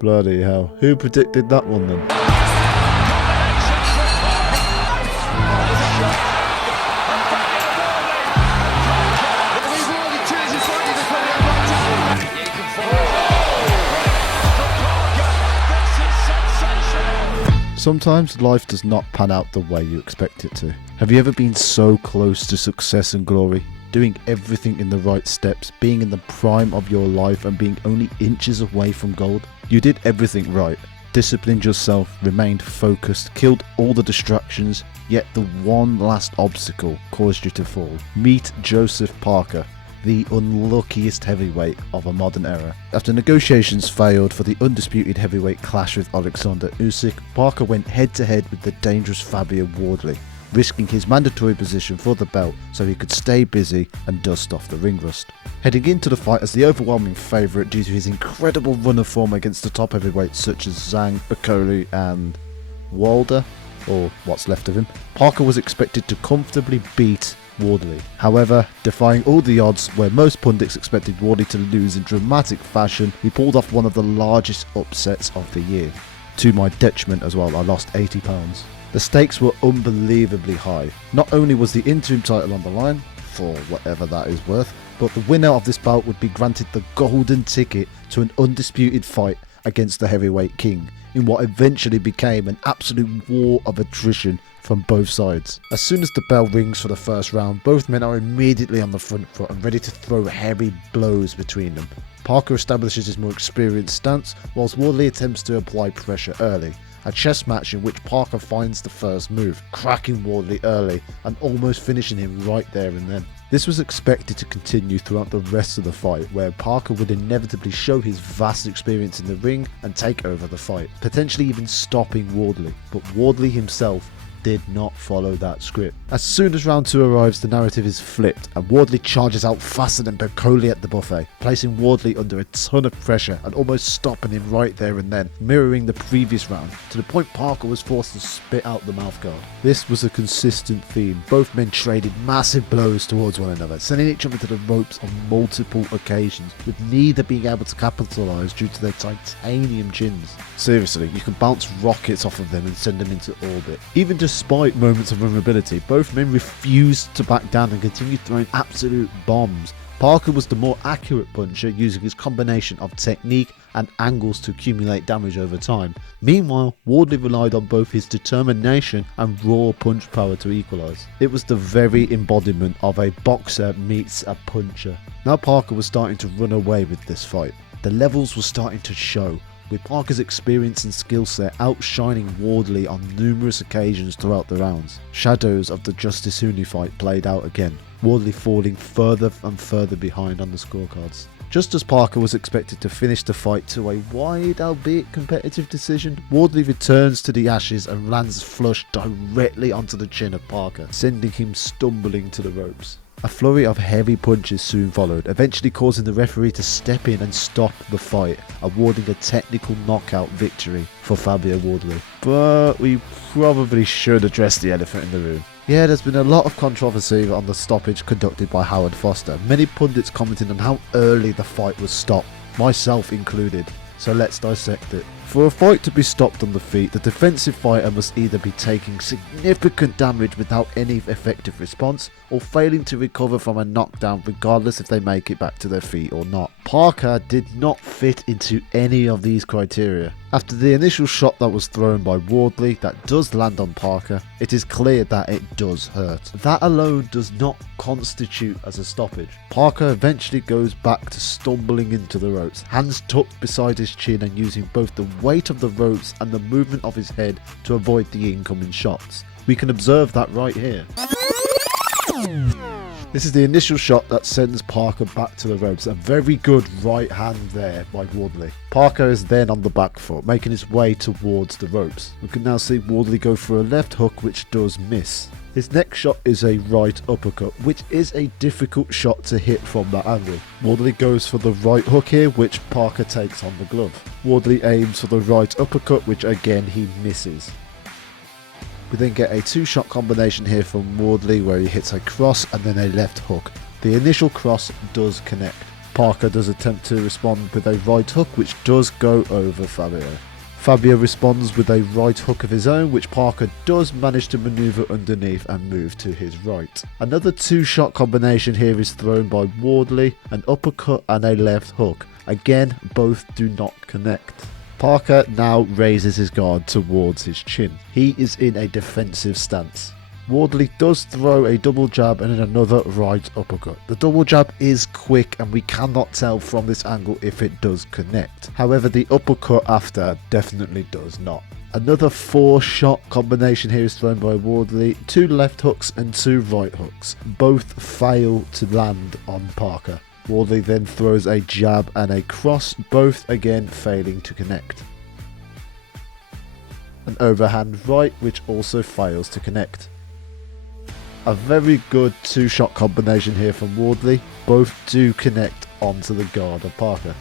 Bloody hell. Who predicted that one then? Sometimes life does not pan out the way you expect it to. Have you ever been so close to success and glory? Doing everything in the right steps, being in the prime of your life and being only inches away from gold? You did everything right. Disciplined yourself, remained focused, killed all the distractions, yet the one last obstacle caused you to fall. Meet Joseph Parker, the unluckiest heavyweight of a modern era. After negotiations failed for the undisputed heavyweight clash with Oleksandr Usyk, Parker went head to head with the dangerous Fabio Wardley, risking his mandatory position for the belt so he could stay busy and dust off the ring rust. Heading into the fight as the overwhelming favourite due to his incredible run of form against the top heavyweights such as Zhang, Okoli and Wilder, or what's left of him, Parker was expected to comfortably beat Wardley. However, defying all the odds where most pundits expected Wardley to lose in dramatic fashion, he pulled off one of the largest upsets of the year. To my detriment as well, I lost 80 pounds. The stakes were unbelievably high. Not only was the interim title on the line, for whatever that is worth, but the winner of this bout would be granted the golden ticket to an undisputed fight against the heavyweight king, in what eventually became an absolute war of attrition from both sides. As soon as the bell rings for the first round, both men are immediately on the front foot and ready to throw heavy blows between them. Parker establishes his more experienced stance, whilst Wardley attempts to apply pressure early. A chess match in which Parker finds the first move, cracking Wardley early and almost finishing him right there and then. This was expected to continue throughout the rest of the fight, where Parker would inevitably show his vast experience in the ring and take over the fight, potentially even stopping Wardley. But Wardley himself did not follow that script. As soon as round 2 arrives, the narrative is flipped and Wardley charges out faster than Okoli at the buffet, placing Wardley under a ton of pressure and almost stopping him right there and then, mirroring the previous round, to the point Parker was forced to spit out the mouthguard. This was a consistent theme. Both men traded massive blows towards one another, sending each other to the ropes on multiple occasions, with neither being able to capitalise due to their titanium chins. Seriously, you can bounce rockets off of them and send them into orbit. Even despite moments of vulnerability, both men refused to back down and continued throwing absolute bombs. Parker was the more accurate puncher, using his combination of technique and angles to accumulate damage over time. Meanwhile, Wardley relied on both his determination and raw punch power to equalise. It was the very embodiment of a boxer meets a puncher. Now Parker was starting to run away with this fight. The levels were starting to show, with Parker's experience and skill set outshining Wardley on numerous occasions throughout the rounds. Shadows of the Justice Huni fight played out again, Wardley falling further and further behind on the scorecards. Just as Parker was expected to finish the fight to a wide, albeit competitive decision, Wardley returns to the ashes and lands flush directly onto the chin of Parker, sending him stumbling to the ropes. A flurry of heavy punches soon followed, eventually causing the referee to step in and stop the fight, awarding a technical knockout victory for Fabio Wardley. But we probably should address the elephant in the room. Yeah, there's been a lot of controversy on the stoppage conducted by Howard Foster, many pundits commenting on how early the fight was stopped, myself included. So let's dissect it. For a fight to be stopped on the feet, the defensive fighter must either be taking significant damage without any effective response, or failing to recover from a knockdown regardless if they make it back to their feet or not. Parker did not fit into any of these criteria. After the initial shot that was thrown by Wardley that does land on Parker, it is clear that it does hurt. That alone does not constitute as a stoppage. Parker eventually goes back to stumbling into the ropes, hands tucked beside his chin and using both the weight of the ropes and the movement of his head to avoid the incoming shots. We can observe that right here. This is the initial shot that sends Parker back to the ropes. A very good right hand there by Wardley. Parker is then on the back foot, making his way towards the ropes. We can now see Wardley go for a left hook, which does miss. His next shot is a right uppercut, which is a difficult shot to hit from that angle. Wardley goes for the right hook here, which Parker takes on the glove. Wardley aims for the right uppercut, which again he misses. We then get a 2-shot combination here from Wardley where he hits a cross and then a left hook. The initial cross does connect. Parker does attempt to respond with a right hook, which does go over Fabio. Fabio responds with a right hook of his own, which Parker does manage to maneuver underneath and move to his right. Another 2-shot combination here is thrown by Wardley, an uppercut and a left hook. Again, both do not connect. Parker now raises his guard towards his chin. He is in a defensive stance. Wardley does throw a double jab and then another right uppercut. The double jab is quick and we cannot tell from this angle if it does connect. However, the uppercut after definitely does not. Another 4-shot combination here is thrown by Wardley. 2 left hooks and 2 right hooks. Both fail to land on Parker. Wardley then throws a jab and a cross, both again failing to connect. An overhand right, which also fails to connect. A very good 2-shot combination here from Wardley. Both do connect onto the guard of Parker.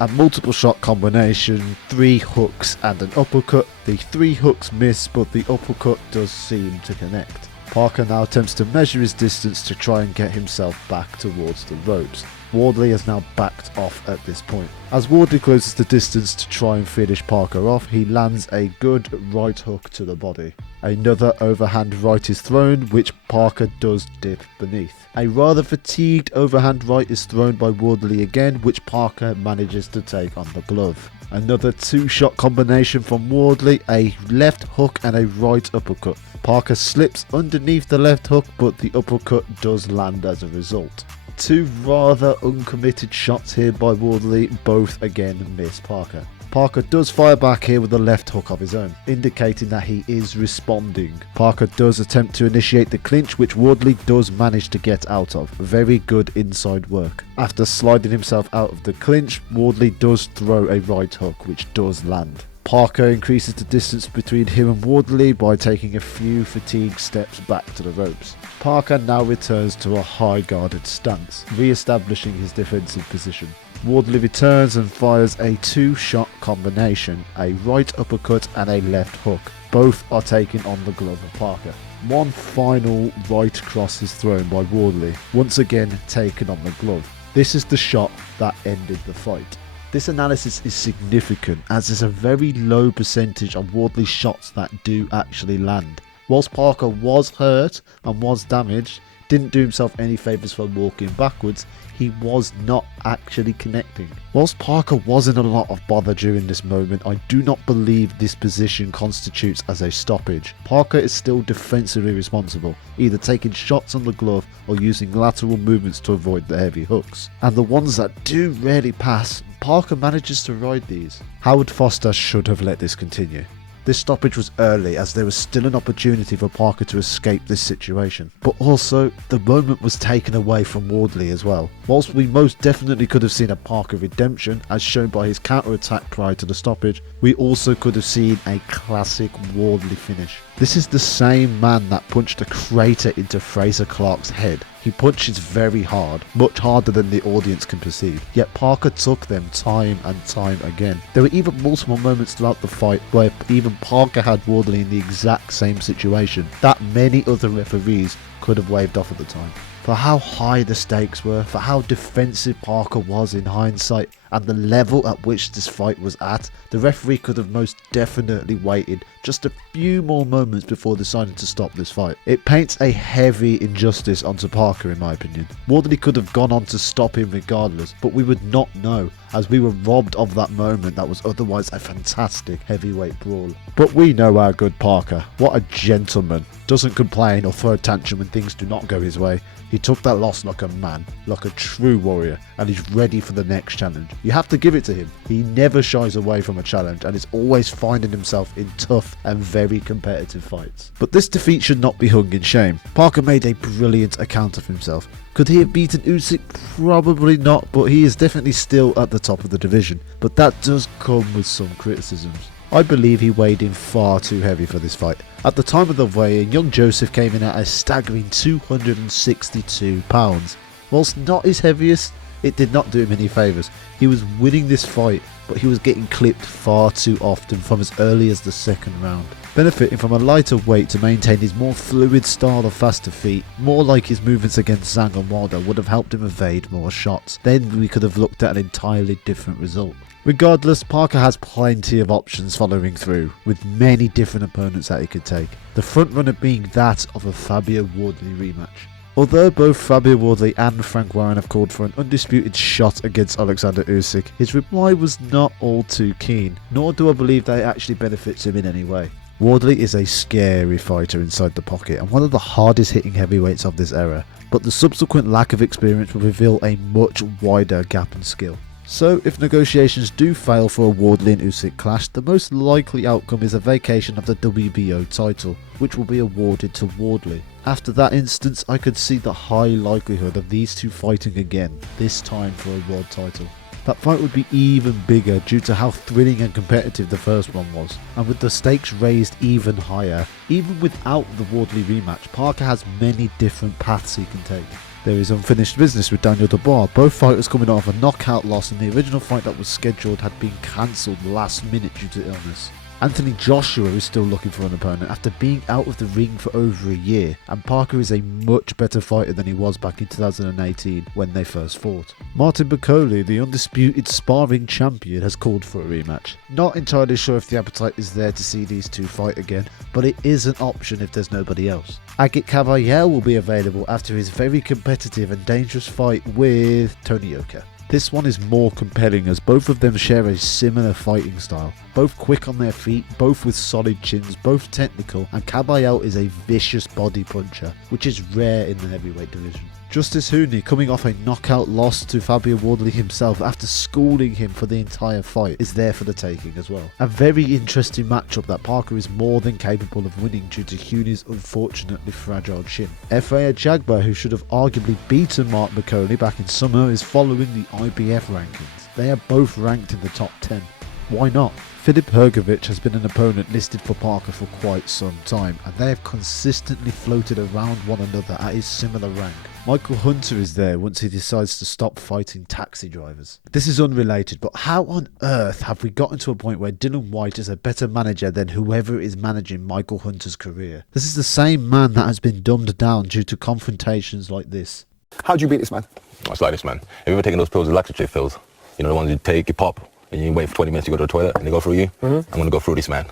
A multiple shot combination, 3 hooks and an uppercut. The 3 hooks miss, but the uppercut does seem to connect. Parker now attempts to measure his distance to try and get himself back towards the ropes. Wardley has now backed off at this point. As Wardley closes the distance to try and finish Parker off, he lands a good right hook to the body. Another overhand right is thrown, which Parker does dip beneath. A rather fatigued overhand right is thrown by Wardley again, which Parker manages to take on the glove. Another 2-shot combination from Wardley, a left hook and a right uppercut. Parker slips underneath the left hook, but the uppercut does land as a result. 2 rather uncommitted shots here by Wardley, both again miss Parker. Parker does fire back here with a left hook of his own, indicating that he is responding. Parker does attempt to initiate the clinch, which Wardley does manage to get out of. Very good inside work. After sliding himself out of the clinch, Wardley does throw a right hook, which does land. Parker increases the distance between him and Wardley by taking a few fatigued steps back to the ropes. Parker now returns to a high guarded stance, re-establishing his defensive position. Wardley returns and fires a 2-shot combination, a right uppercut and a left hook. Both are taken on the glove of Parker. One final right cross is thrown by Wardley, once again taken on the glove. This is the shot that ended the fight. This analysis is significant as there's a very low percentage of Wardley's shots that do actually land. Whilst Parker was hurt and was damaged, didn't do himself any favours for walking backwards, he was not actually connecting. Whilst Parker was in a lot of bother during this moment, I do not believe this position constitutes as a stoppage. Parker is still defensively responsible, either taking shots on the glove or using lateral movements to avoid the heavy hooks. And the ones that do rarely pass, Parker manages to ride these. Howard Foster should have let this continue. This stoppage was early as there was still an opportunity for Parker to escape this situation. But also, the moment was taken away from Wardley as well. Whilst we most definitely could have seen a Parker redemption, as shown by his counter-attack prior to the stoppage, we also could have seen a classic Wardley finish. This is the same man that punched a crater into Fraser Clark's head. He punches very hard, much harder than the audience can perceive, yet Parker took them time and time again. There were even multiple moments throughout the fight where even Parker had Wardley in the exact same situation that many other referees could have waved off at the time. For how high the stakes were, for how defensive Parker was in hindsight, and the level at which this fight was at, the referee could have most definitely waited just a few more moments before deciding to stop this fight. It paints a heavy injustice onto Parker in my opinion. Wardley could have gone on to stop him regardless, but we would not know, as we were robbed of that moment that was otherwise a fantastic heavyweight brawl. But we know our good Parker. What a gentleman. Doesn't complain or throw a tantrum when things do not go his way. He took that loss like a man, like a true warrior, and he's ready for the next challenge. You have to give it to him. He never shies away from a challenge and is always finding himself in tough and very competitive fights. But this defeat should not be hung in shame. Parker made a brilliant account of himself. Could he have beaten Usyk? Probably not, but he is definitely still at the top of the division. But that does come with some criticisms. I believe he weighed in far too heavy for this fight. At the time of the weigh-in, young Joseph came in at a staggering £262. Whilst not his heaviest, It did not do him any favours. He was winning this fight, but he was getting clipped far too often from as early as the second round. Benefiting from a lighter weight to maintain his more fluid style of faster feet, more like his movements against Zhang and Wilder would have helped him evade more shots. Then we could have looked at an entirely different result. Regardless, Parker has plenty of options following through, with many different opponents that he could take. The front runner being that of a Fabio Wardley rematch. Although both Fabio Wardley and Frank Warren have called for an undisputed shot against Oleksandr Usyk, his reply was not all too keen, nor do I believe that it actually benefits him in any way. Wardley is a scary fighter inside the pocket and one of the hardest hitting heavyweights of this era, but the subsequent lack of experience will reveal a much wider gap in skill. So if negotiations do fail for a Wardley and Usyk clash, the most likely outcome is a vacation of the WBO title, which will be awarded to Wardley. After that instance, I could see the high likelihood of these two fighting again, this time for a world title. That fight would be even bigger due to how thrilling and competitive the first one was, and with the stakes raised even higher. Even without the Wardley rematch, Parker has many different paths he can take. There is unfinished business with Daniel Dubois, both fighters coming off a knockout loss, and the original fight that was scheduled had been cancelled last minute due to illness. Anthony Joshua is still looking for an opponent after being out of the ring for over a year, and Parker is a much better fighter than he was back in 2018 when they first fought. Martin Bakole, the undisputed sparring champion, has called for a rematch. Not entirely sure if the appetite is there to see these two fight again, but it is an option if there's nobody else. Agit Caballero will be available after his very competitive and dangerous fight with Tony Yoka. This one is more compelling as both of them share a similar fighting style. Both quick on their feet, both with solid chins, both technical, and Caballero is a vicious body puncher, which is rare in the heavyweight division. Justice Hooney, coming off a knockout loss to Fabio Wardley himself after schooling him for the entire fight, is there for the taking as well. A very interesting matchup that Parker is more than capable of winning due to Hooney's unfortunately fragile chin. F.A. Ajagba, who should have arguably beaten Mark McConey back in summer, is following the IBF rankings. They are both ranked in the top 10. Why not? Filip Hrgovic has been an opponent listed for Parker for quite some time, and they have consistently floated around one another at his similar rank. Michael Hunter is there once he decides to stop fighting taxi drivers. This is unrelated, but how on earth have we gotten to a point where Dylan White is a better manager than whoever is managing Michael Hunter's career? This is the same man that has been dumbed down due to confrontations like this. How'd you beat this man? It's like this, man. Have you ever taken those pills, Relaxative pills? You know, the ones you take, you pop, and you wait for 20 minutes to go to the toilet, and they go through you? I'm going to go through this man.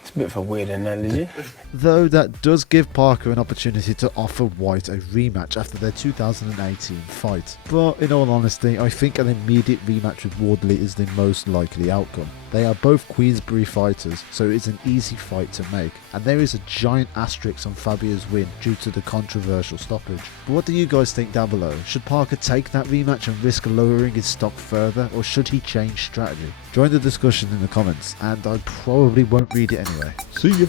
It's a bit of a weird analogy. Though that does give Parker an opportunity to offer White a rematch after their 2018 fight. But in all honesty, I think an immediate rematch with Wardley is the most likely outcome. They are both Queensbury fighters, so it's an easy fight to make, and there is a giant asterisk on Fabio's win due to the controversial stoppage. But what do you guys think down below? Should Parker take that rematch and risk lowering his stock further, or should he change strategy? Join the discussion in the comments, and I probably won't read it anyway. See ya!